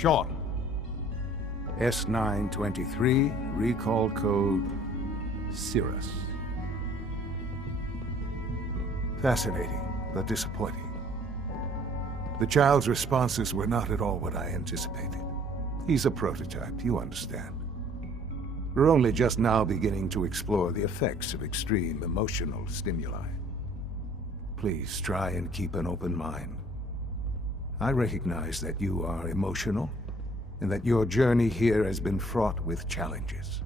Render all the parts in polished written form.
Sean. S923, recall code Cirrus. Fascinating, but disappointing. The child's responses were not at all what I anticipated. He's a prototype, you understand. We're only just now beginning to explore the effects of extreme emotional stimuli. Please try and keep an open mind. I recognize that you are emotional, and that your journey here has been fraught with challenges.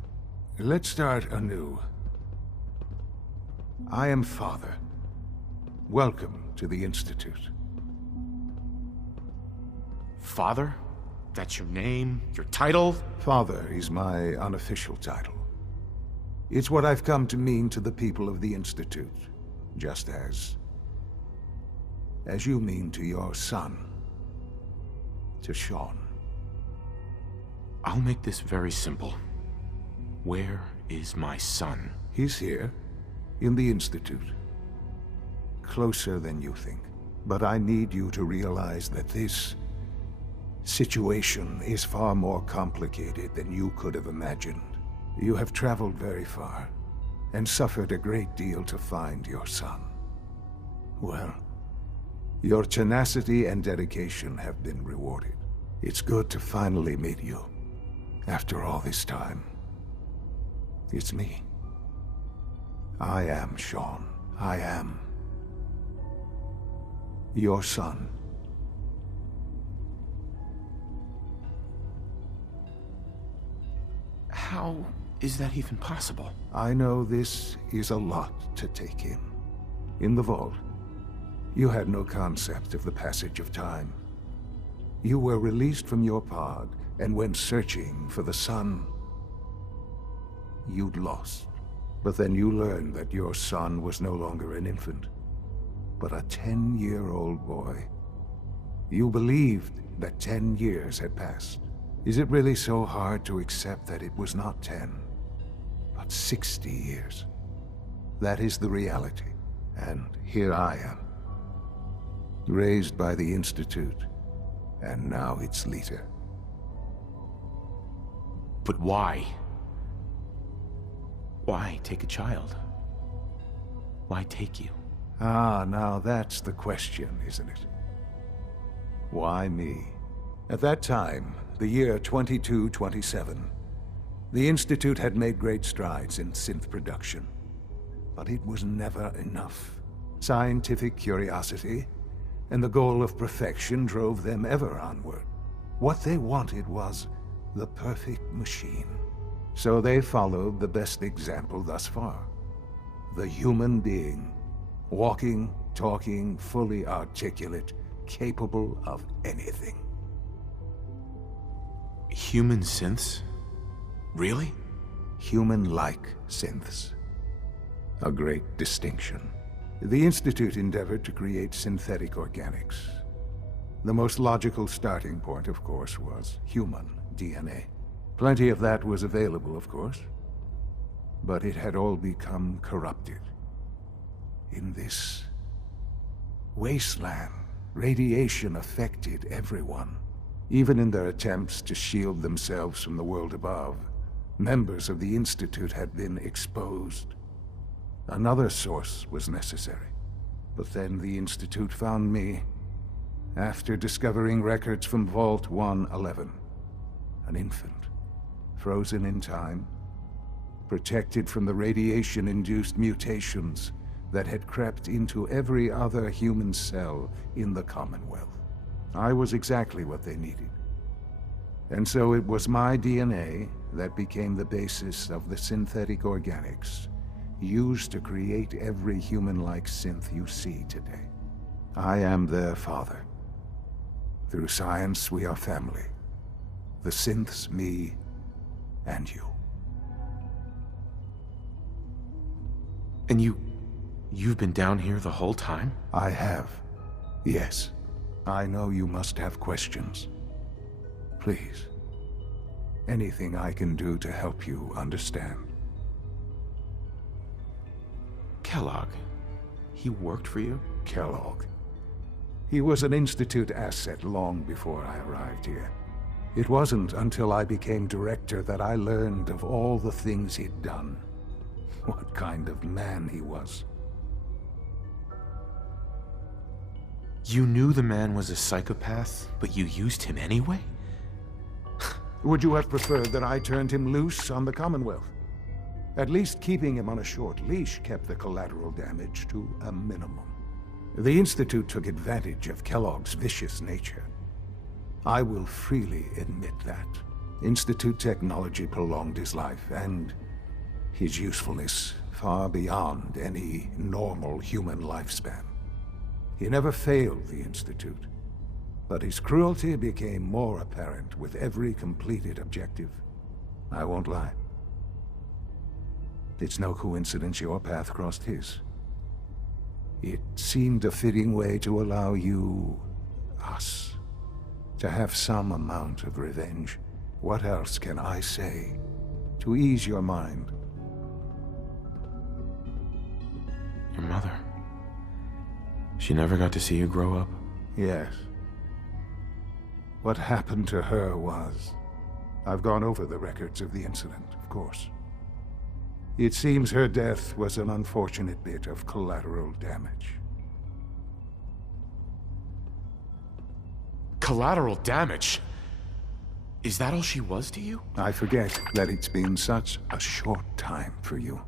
Let's start anew. I am Father. Welcome to the Institute. Father? That's your name? Your title? Father is my unofficial title. It's what I've come to mean to the people of the Institute, just as you mean to your son, to Sean. I'll make this very simple. Where is my son? He's here, in the Institute. Closer than you think. But I need you to realize that this situation is far more complicated than you could have imagined. You have traveled very far, and suffered a great deal to find your son. Well, your tenacity and dedication have been rewarded. It's good to finally meet you. After all this time, it's me. I am Sean. I am your son. How is that even possible? I know this is a lot to take in. In the vault, you had no concept of the passage of time. You were released from your pod and went searching for the son you'd lost. But then you learned that your son was no longer an infant, but a 10-year-old boy. You believed that 10 years had passed. Is it really so hard to accept that it was not 10, but 60 years? That is the reality, and here I am. Raised by the Institute, and now its leader. But why? Why take a child? Why take you? Ah, now that's the question, isn't it? Why me? At that time, the year 2227, the Institute had made great strides in synth production. But it was never enough. Scientific curiosity and the goal of perfection drove them ever onward. What they wanted was the perfect machine. So they followed the best example thus far. The human being. Walking, talking, fully articulate, capable of anything. Human synths? Really? Human-like synths. A great distinction. The Institute endeavored to create synthetic organics. The most logical starting point, of course, was human DNA. Plenty of that was available, of course. But it had all become corrupted. In this wasteland, radiation affected everyone. Even in their attempts to shield themselves from the world above, members of the Institute had been exposed. Another source was necessary. But then the Institute found me, after discovering records from Vault 111. An infant, frozen in time, protected from the radiation-induced mutations that had crept into every other human cell in the Commonwealth. I was exactly what they needed. And so it was my DNA that became the basis of the synthetic organics used to create every human-like synth you see today. I am their father. Through science, we are family. The synths, me, and you. And you've been down here the whole time? I have. Yes. I know you must have questions. Please. Anything I can do to help you understand. Kellogg. He worked for you? Kellogg. He was an Institute asset long before I arrived here. It wasn't until I became director that I learned of all the things he'd done. What kind of man he was. You knew the man was a psychopath, but you used him anyway? Would you have preferred that I turned him loose on the Commonwealth? At least keeping him on a short leash kept the collateral damage to a minimum. The Institute took advantage of Kellogg's vicious nature. I will freely admit that. Institute technology prolonged his life, and his usefulness far beyond any normal human lifespan. He never failed the Institute, but his cruelty became more apparent with every completed objective. I won't lie. It's no coincidence your path crossed his. It seemed a fitting way to allow you, us, to have some amount of revenge. What else can I say to ease your mind? Your mother. She never got to see you grow up? Yes. What happened to her was... I've gone over the records of the incident, of course. It seems her death was an unfortunate bit of collateral damage. Collateral damage? Is that all she was to you? I forget that it's been such a short time for you.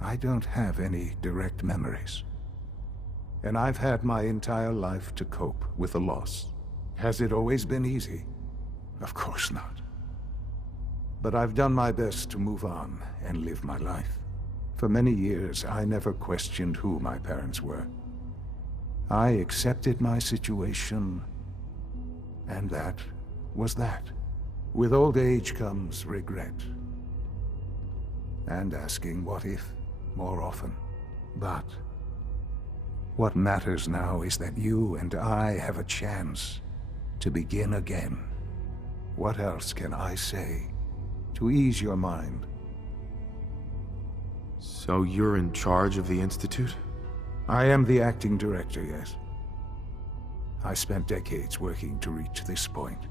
I don't have any direct memories. And I've had my entire life to cope with the loss. Has it always been easy? Of course not. But I've done my best to move on and live my life. For many years, I never questioned who my parents were. I accepted my situation, and that was that. With old age comes regret. And asking what if more often. But what matters now is that you and I have a chance to begin again. What else can I say to ease your mind? So you're in charge of the Institute? I am the acting director, yes. I spent decades working to reach this point.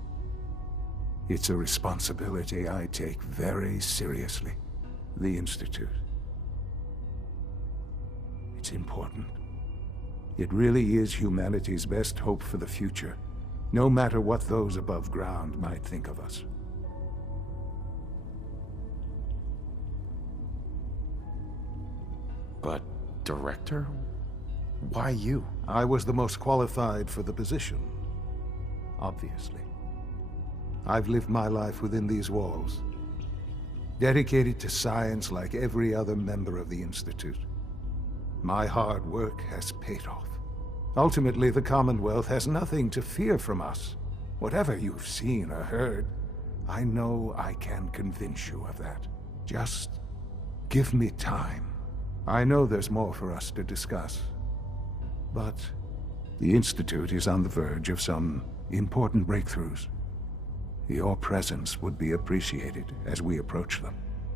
It's a responsibility I take very seriously. The Institute. It's important. It really is humanity's best hope for the future, no matter what those above ground might think of us. But, director? Why you? I was the most qualified for the position, obviously. I've lived my life within these walls, dedicated to science like every other member of the Institute. My hard work has paid off. Ultimately, the Commonwealth has nothing to fear from us. Whatever you've seen or heard, I know I can convince you of that. Just give me time. I know there's more for us to discuss. But the Institute is on the verge of some important breakthroughs. Your presence would be appreciated as we approach them.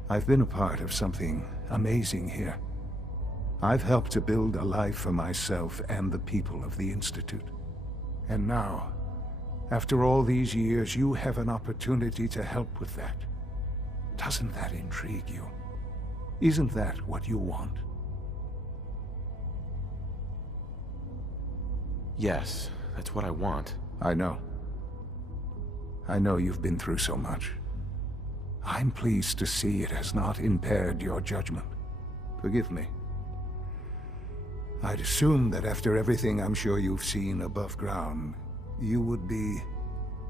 I've been a part of something amazing here. I've helped to build a life for myself and the people of the Institute. And now, after all these years, you have an opportunity to help with that. Doesn't that intrigue you? Isn't that what you want? Yes, that's what I want. I know. I know you've been through so much. I'm pleased to see it has not impaired your judgment. Forgive me. I'd assume that after everything I'm sure you've seen above ground, you would be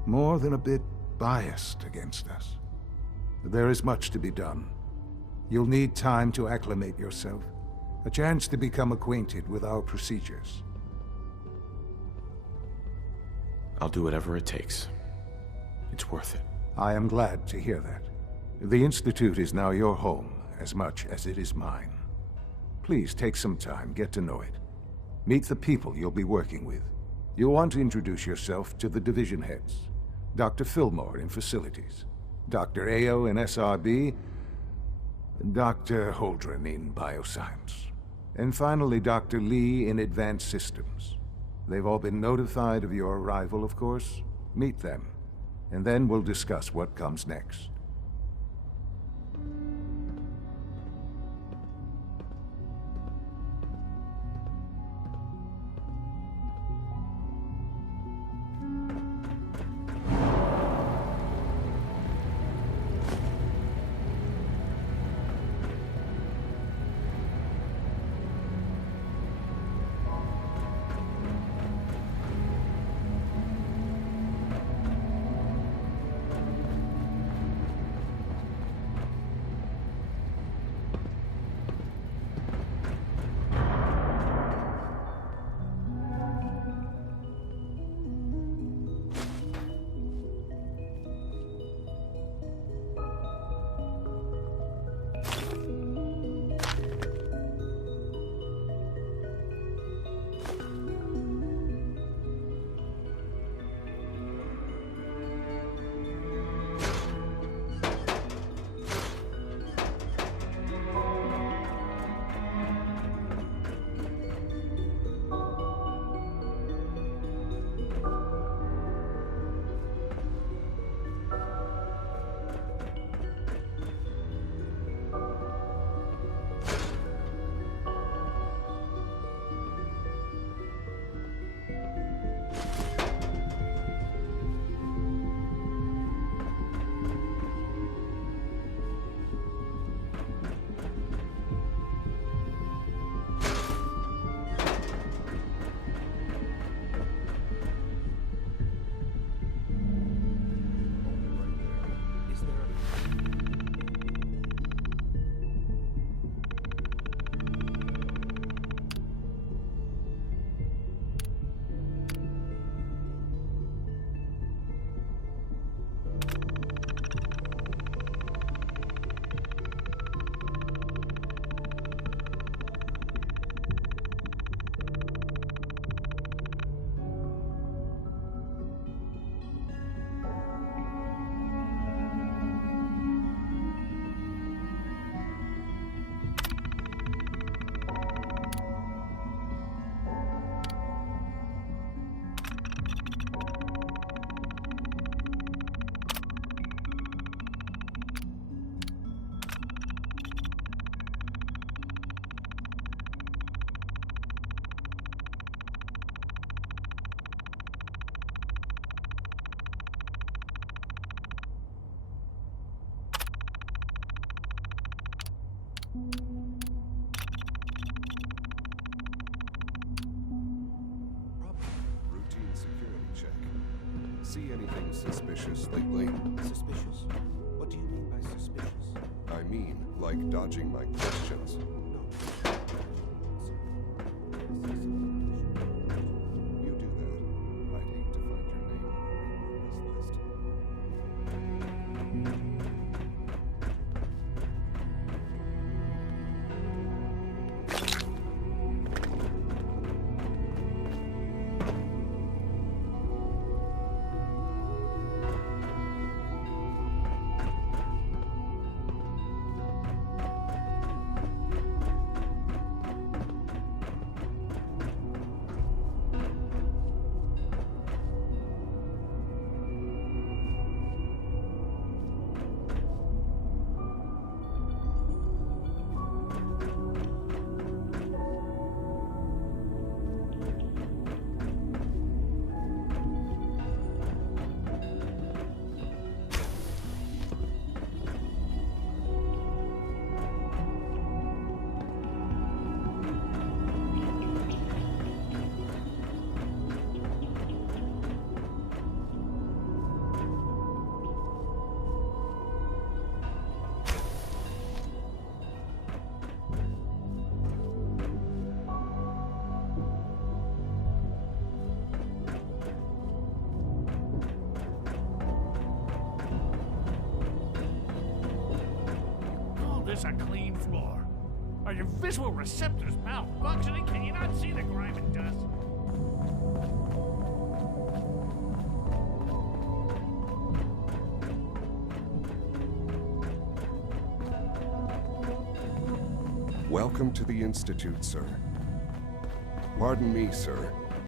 more than a bit biased against us. There is much to be done. You'll need time to acclimate yourself, a chance to become acquainted with our procedures. I'll do whatever it takes. It's worth it. I am glad to hear that. The Institute is now your home, as much as it is mine. Please take some time, get to know it. Meet the people you'll be working with. You'll want to introduce yourself to the division heads. Dr. Fillmore in Facilities, Dr. Ao in SRB, Dr. Holdren in Bioscience, and finally Dr. Lee in Advanced Systems. They've all been notified of your arrival, of course. Meet them. and then we'll discuss what comes next. Routine security check. See anything suspicious lately? Suspicious? What do you mean by suspicious? I mean, like dodging my questions. You do that. I'd hate to find your name on this list. This a clean floor. Are your visual receptors malfunctioning? Can you not see the grime and dust? Welcome to the Institute, sir. Pardon me, sir.